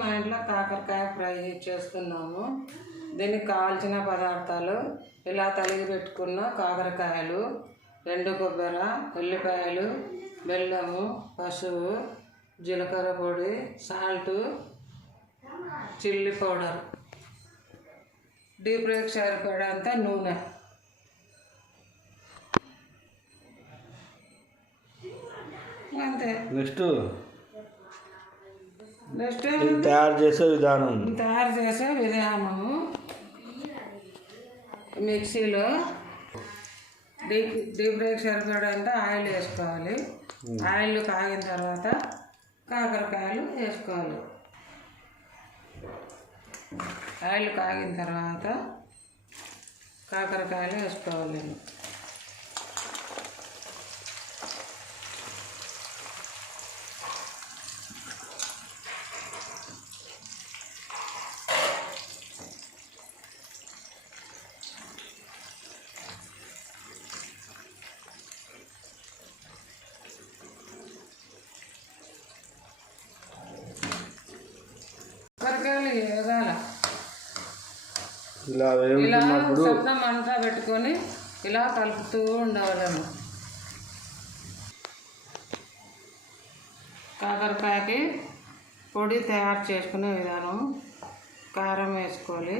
మా ఇంట్లో కాకరకాయ ఫ్రై చేస్తున్నాము. దీనికి కావాల్సిన పదార్థాలు ఇలా తరిగి పెట్టుకున్న కాకరకాయలు, ఎండు కొబ్బరి, ఉల్లిపాయలు, బెల్లము, పసుపు, జీలకర్ర పొడి, సాల్ట్, చిల్లీ పౌడర్, డీప్ ఫ్రైకి సరిపడంత నూనె. అంతే. నెక్స్ట్ తయారు చేసే విధానము మిక్సీలో డీప్ ఫ్రైకి సరిపడంత ఆయిల్ వేసుకోవాలి. ఆయిల్ కాగిన తర్వాత కాకరకాయలు వేసుకోవాలి. ఆయిల్ కాగిన తర్వాత కాకరకాయలు వేసుకోవాలి. కాకరకాయలు వేగాల ఇలా సప్నం అంతా పెట్టుకొని ఇలా కలుపుతూ ఉండవాలము. కాకరకాయకి పొడి తయారు చేసుకునే విధానం: కారం వేసుకోవాలి,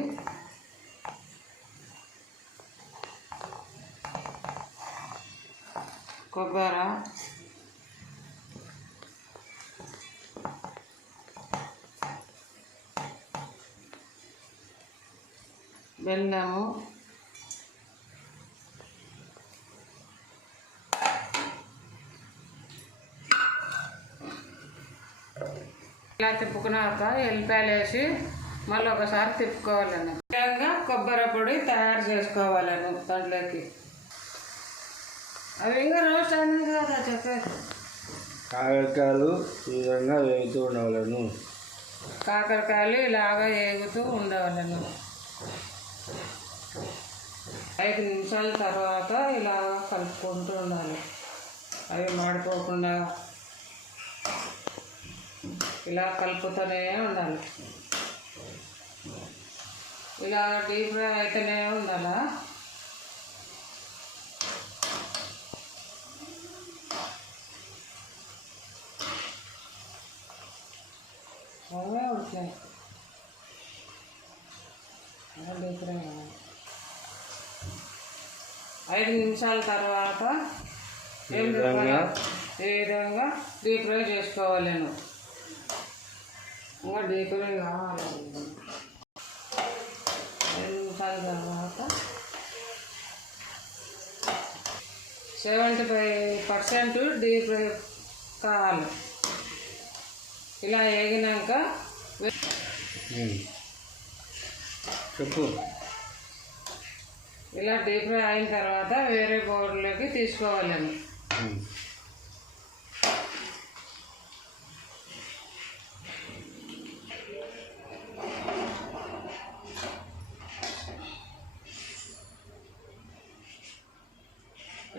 కొబ్బరి, బెల్లము, ఇలా తిప్పుకున్నాక ఎల్లిపాయలు వేసి మళ్ళీ ఒకసారి తిప్పుకోవాలని. ముఖ్యంగా కొబ్బరి పొడి తయారు చేసుకోవాలని దాంట్లోకి. అవి ఇంకా రోస్ట్ అయినాయి కదా చెప్పేసి. కాకరకాయలు ఈ విధంగా వేగుతూ ఉండవాలను. కాకరకాయలు ఇలాగా వేగుతూ ఉండవాలను. 5 నిమిషాల తర్వాత ఇలా కలుపుకుంటూ ఉండాలి. అవి మాడిపోకుండా ఇలా కలుపుతూనే ఉండాలి. ఇలా డీప్ ఫ్రై అయితేనే ఉండాలా. అవే ఉడికాయి. డీప్ ఫ్రై 5 నిమిషాల తర్వాత ఈ విధంగా డీప్ ఫ్రై చేసుకోవాలి. నేను ఇంకా డీప్ ఫ్రై కావాలి. 5 నిమిషాల తర్వాత 75% డీప్ ఫ్రై కావాలి. ఇలా వేగినాక చెప్పు. ఇలా డీప్ ఫ్రై అయిన తర్వాత వేరే బౌల్లోకి తీసుకోవాలని.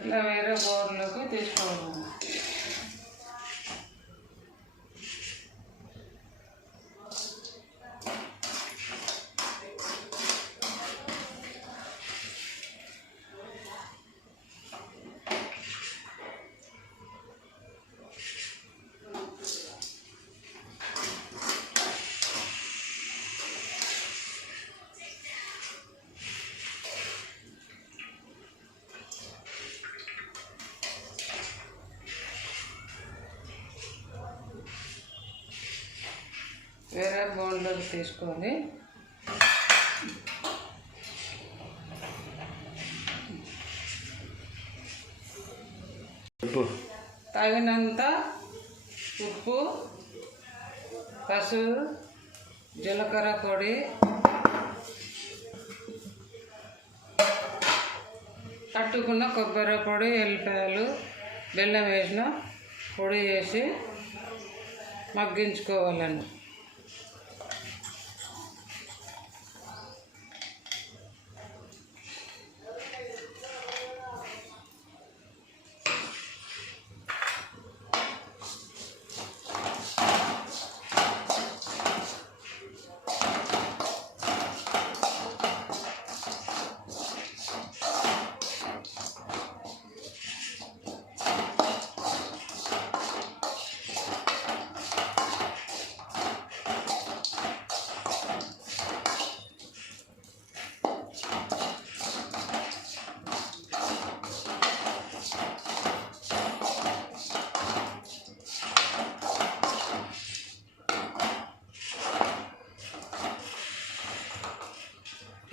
ఇలా వేరే బౌల్లోకి తీసుకోవాలి. వేరే బౌల్లోకి తీసుకొని తగినంత ఉప్పు, పసుపు, జీలకర్ర పొడి, కట్టుకున్న కొబ్బరి పొడి, ఎల్లిపాయలు, బెల్లం వేసిన పొడి వేసి మగ్గించుకోవాలండి.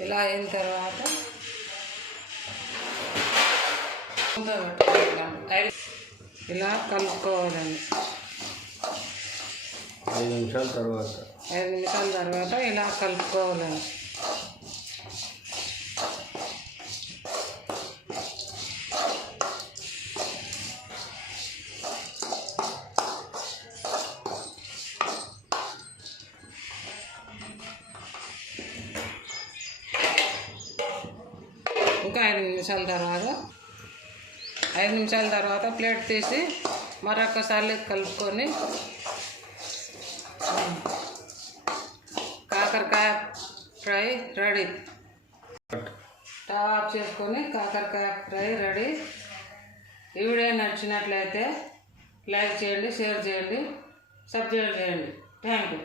ఇలా అయిన తర్వాత మూత పెట్టుకుంటాం. ఇలా కలుపుకోవాలండి. 5 నిమిషాల తర్వాత 5 నిమిషాల తర్వాత ఇలా కలుపుకోవాలండి. ఇంకా 5 నిమిషాల తర్వాత ప్లేట్ తీసి మరొకసారి కలుపుకొని కాకరకాయ ఫ్రై రెడీ. స్టవ్ ఆఫ్ చేసుకొని కాకరకాయ ఫ్రై రెడీ. ఈ వీడియో నచ్చినట్లయితే లైక్ చేయండి, షేర్ చేయండి, సబ్స్క్రైబ్ చేయండి. Thank you.